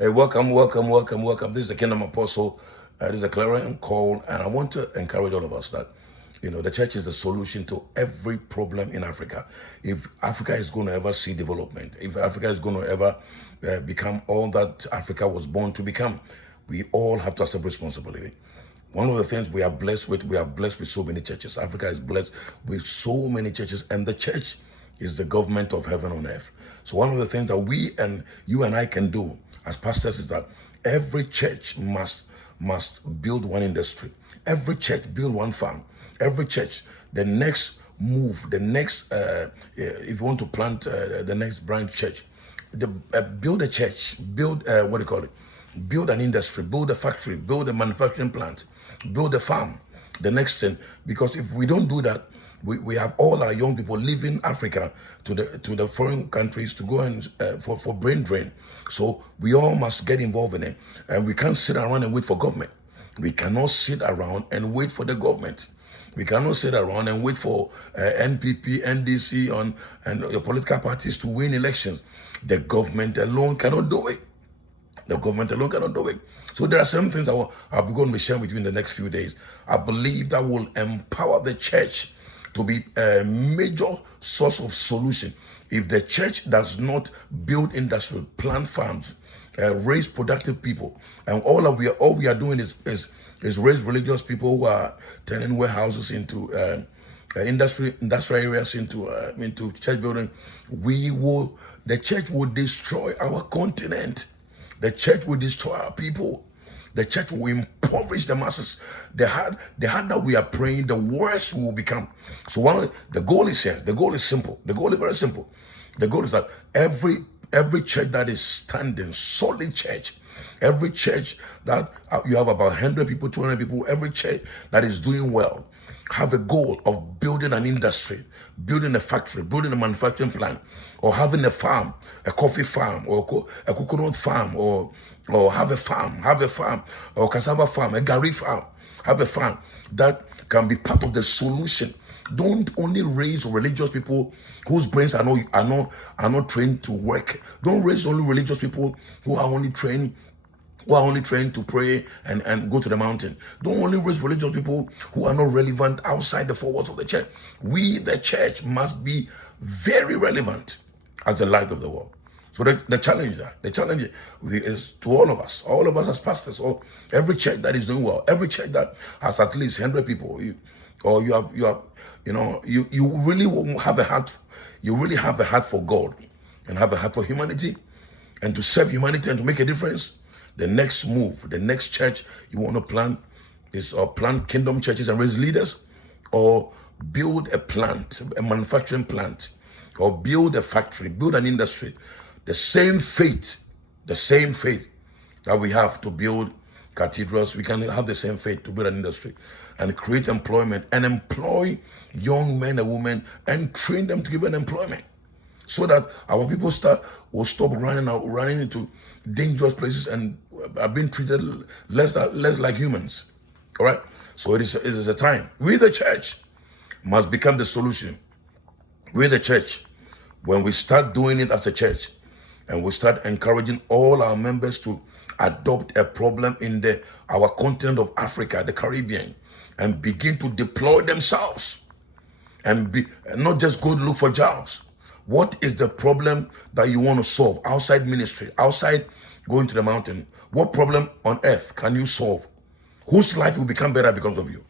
Hey, welcome. This is the Kingdom Apostle. This is a clarion call, and I want to encourage all of us that the church is the solution to every problem in Africa. If Africa is going to ever see development, if Africa is going to ever become all that Africa was born to become, we all have to accept responsibility. One of the things we are blessed with so many churches. Africa is blessed with so many churches, and the church is the government of heaven on earth. So one of the things that we and you and I can do as pastors is that every church must build one industry. Every church build one farm. Every church, the next move, the next if you want to plant the next branch church, build a church, build what do you call it? Build an industry, build a factory, build a manufacturing plant, build a farm. The next thing, because if we don't do that, we have all our young people leaving Africa to the foreign countries to go and for brain drain. So we all must get involved in it, and we can't sit around and wait for government. We cannot sit around and wait for the government. We cannot sit around and wait for NPP, NDC, and the political parties to win elections. The government alone cannot do it. The government alone cannot do it. So there are some things I'll be going to be sharing with you in the next few days. I believe that will empower the church to be a major source of solution. If the church does not build industry, plant farms, raise productive people, and all we are doing is raise religious people who are turning warehouses into industrial areas into church building, the church will destroy our continent. The church will destroy our people. The church will impoverish the masses. The hard that we are praying, the worse we will become. So the goal is here. The goal is simple. The goal is very simple. The goal is that every church that is standing, solid church, every church that you have about 100 people, 200 people, every church that is doing well, have a goal of building an industry, building a factory, building a manufacturing plant, or having a farm, a coffee farm, or a coconut farm, or have a farm, or cassava farm, a gari farm, have a farm that can be part of the solution. Don't only raise religious people whose brains are not trained to work. Don't raise only religious people who are only trained to pray and go to the mountain. Don't only raise religious people who are not relevant outside the four walls of the church. We, the church, must be very relevant as the light of the world. So the challenge is to all of us as pastors, or every church that is doing well, every church that has at least 100 people, you really won't have a heart. You really have a heart for God and have a heart for humanity and to serve humanity and to make a difference. The next move, the next church you want to plant is plant kingdom churches and raise leaders, or build a plant, a manufacturing plant, or build a factory, build an industry. The same faith that we have to build cathedrals, we can have the same faith to build an industry and create employment and employ young men and women and train them to give an employment, so that our people will stop running into dangerous places and are being treated less like humans. All right. So it is a time. We, the church, must become the solution. We, the church, when we start doing it as a church, and we start encouraging all our members to adopt a problem in our continent of Africa, the Caribbean, and begin to deploy themselves and not just go look for jobs. What is the problem that you want to solve outside ministry, outside going to the mountain? What problem on earth can you solve? Whose life will become better because of you?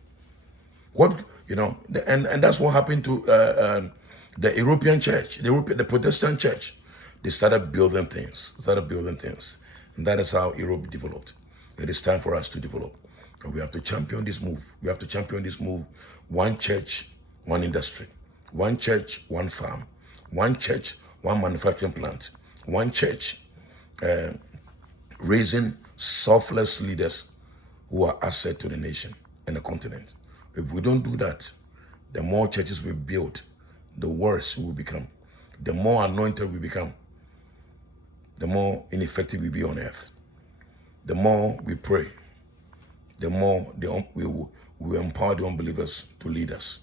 And that's what happened to the European church, the Protestant church. They started building things, and that is how Europe developed. It is time for us to develop, and we have to champion this move. One church, one industry. One church, one farm. One church, one manufacturing plant. One church, raising selfless leaders who are asset to the nation and the continent. If we don't do that, the more churches we build, the worse we will become. The more anointed we become, the more ineffective we be on earth. The more we pray, the more we will empower the unbelievers to lead us.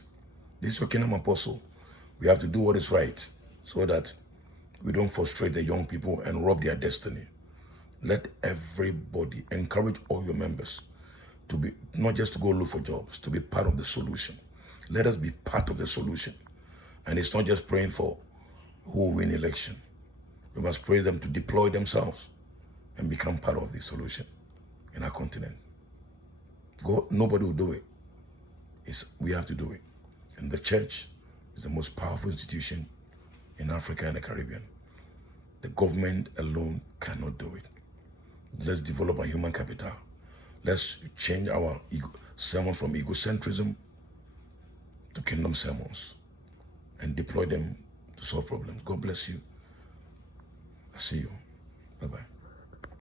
This is your Kingdom Apostle. We have to do what is right so that we don't frustrate the young people and rob their destiny. Let everybody encourage all your members to be, not just to go look for jobs, to be part of the solution. Let us be part of the solution. And it's not just praying for who will win election. We must pray them to deploy themselves and become part of the solution in our continent. Nobody will do it. We have to do it. And the church is the most powerful institution in Africa and the Caribbean. The government alone cannot do it. Let's develop our human capital. Let's change our sermons from egocentrism to kingdom sermons and deploy them to solve problems. God bless you. I see you. Bye-bye.